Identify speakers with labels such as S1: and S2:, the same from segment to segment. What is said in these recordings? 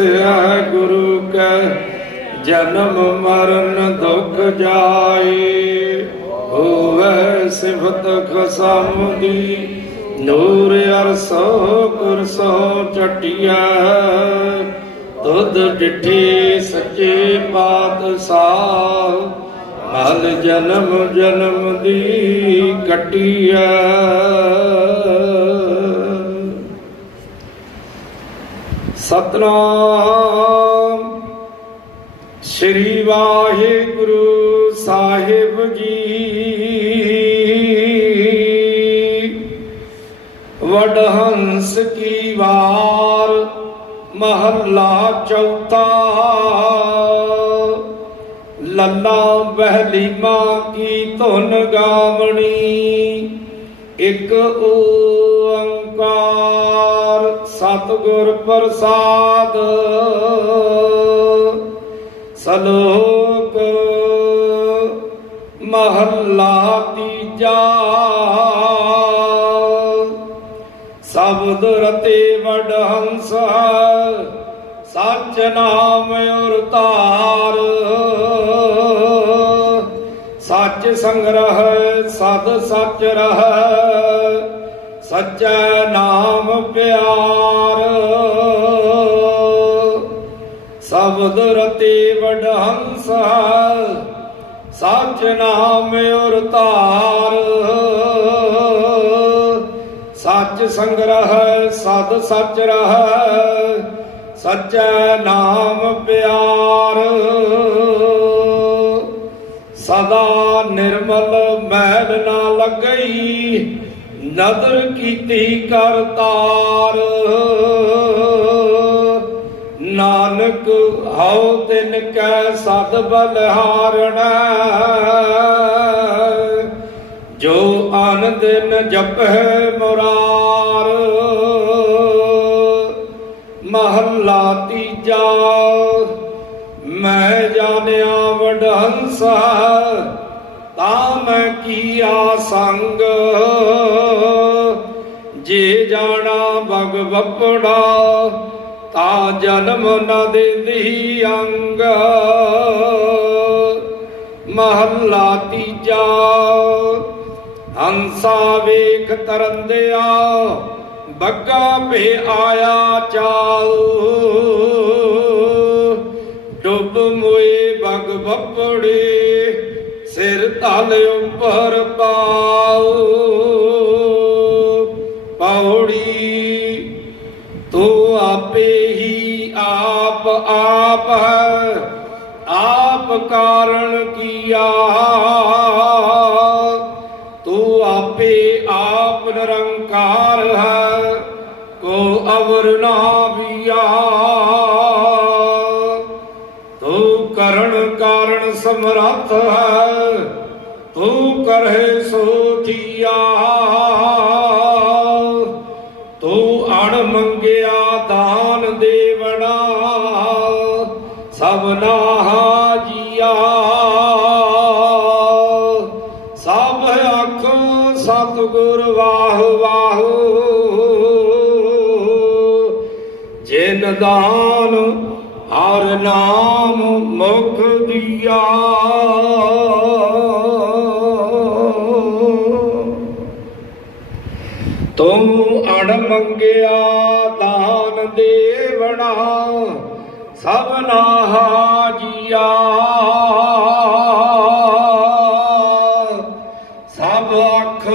S1: ਵਸਿਆ ਗੁਰੂ ਕੈ, ਜਨਮ ਮਰਨ ਦੁਖ ਜਾਏ। ਹੋਵੇ ਸਿਫਤ ਖਸਮ ਦੀ, ਨੂਰ ਅਰਸੋ ਕੁਰਸੋ ਚਟਿਆ ਤੁਧ ਡਿਠੇ ਸੱਚੇ ਪਾਤਸ਼ਾਹ, ਮਲ ਜਨਮ ਜਨਮ ਦੀ ਕਟਿਆ ਸਤਨਾਮ। ਸ੍ਰੀ ਵਾਹਿਗੁਰੂ ਸਾਹਿਬ ਜੀ। ਵਡਹੰਸ ਕੀ ਵਾਰ, ਮਹੱਲਾ ਚੌਥਾ। ਲੱਲਾ ਬਹਿਲੀਮਾ ਕੀ ਧੁਨ ਗਾਵਣੀ। ਇੱਕ ਓੰਕਾਰ ਸਤਿਗੁਰ ਪ੍ਰਸਾਦ। ਸਲੋਕ, ਮਹੱਲਾ ਤੀਜਾ। ਸ਼ਬਦ ਰਤੇ ਵਡ ਹੰਸ, ਸੱਚ ਨਾਮ ਉਰ ਧਾਰ ਸੱਚ ਸੰਗ੍ਰਹਿ, ਸਦ ਸੱਚ ਰਹਿ। ਸੱਚੈ ਨਾਮ ਪਿਆਰ। ਸ਼ਬਦ ਰਤੇ ਵਡਹੰਸ ਸੱਚ ਨਾਮ ਉਰ ਧਾਰ। ਸੱਚ ਸੰਗ੍ਰਹਿ, ਸਦ ਸੱਚ ਰਹਿ, ਸੱਚੈ ਨਾਮ ਪਿਆਰ। ਸਦਾ ਨਿਰਮਲ ਮੈਲ ਨਾ ਲੱਗਈ ਨਦਰ ਕੀਤੀ ਕਰ ਤਾਰ। ਨਾਨਕ, ਹਉ ਤਿਨ ਕੈ ਸਦ ਬਲਹਾਰਣਾ ਜੋ ਅਨ ਦਿਨ ਜਪੈ ਮੁਰਾਰ। ਮਹੱਲਾ ਤੀਜਾ, ਮੈਂ ਜਾਣਿਆ ਵਡਹੰਸ ਤਾਂ ਮੈਂ ਕੀਆ ਸੰਗ। ਜੇ ਜਾਣਾ ਬਗ ਬੱਪੜਾ ਤਾਂ ਜਨਮ ਨ ਦੇਦੀ ਅੰਗ। ਮਹੱਲਾ ਤੀਜਾ, ਹੰਸਾ ਵੇਖ ਤਰੰਦਿਆ ਬੱਗਾ ਭੇ ਆਇਆ ਚਾਉ ਡੁੱਬ ਮੋਏ ਬਗ ਬੱਪੜੇ ਸਿਰ ਤਲ ਉੱਪਰ ਪਾਉ ਪੌੜੀ ਤੂੰ ਆਪੇ ਹੀ ਆਪ ਆਪ ਹੈ। ਆਪ ਕਾਰਣ ਕੀਆ? ਤੂੰ ਆਪੇ ਆਪ ਨਿਰੰਕਾਰ ਹੈ, ਕੋ ਅਵਰ ਨਾ ਵੀਆ। ਤੂੰ ਕਰਨ ਕਾਰਨ ਸਮਰੱਥ ਹੈ ਤੂੰ ਕਰਹਿ ਸੋ ਥੀਆ ਤੂੰ ਅਣ ਮੰਗਿਆ ਦਾਨ ਦੇਵਣਾ ਸਭਨਾ ਹਾਜੀਆ ਸਭ ਅੱਖ ਸਤਿਗੁਰ ਵਾਹ ਵਾਹ। ਜਿਨ ਦਾਨ ਹਰ ਨਾਮ ਮੁਖ ਦੀਆ। ਤੂੰ ਅਣ ਮੰਗਿਆ ਦਾਨ ਦੇਵਣਾ ਸਭਨਾ ਹਾਜੀਆ ਸਭ ਅੱਖ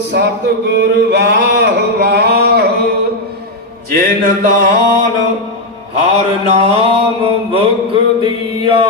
S1: ਸਤਿਗੁਰ ਵਾਹ ਵਾਹ, ਜਿਨ ਦਾਨ ਹਰ ਨਾਮ ਮੁਖ ਦੀਆ।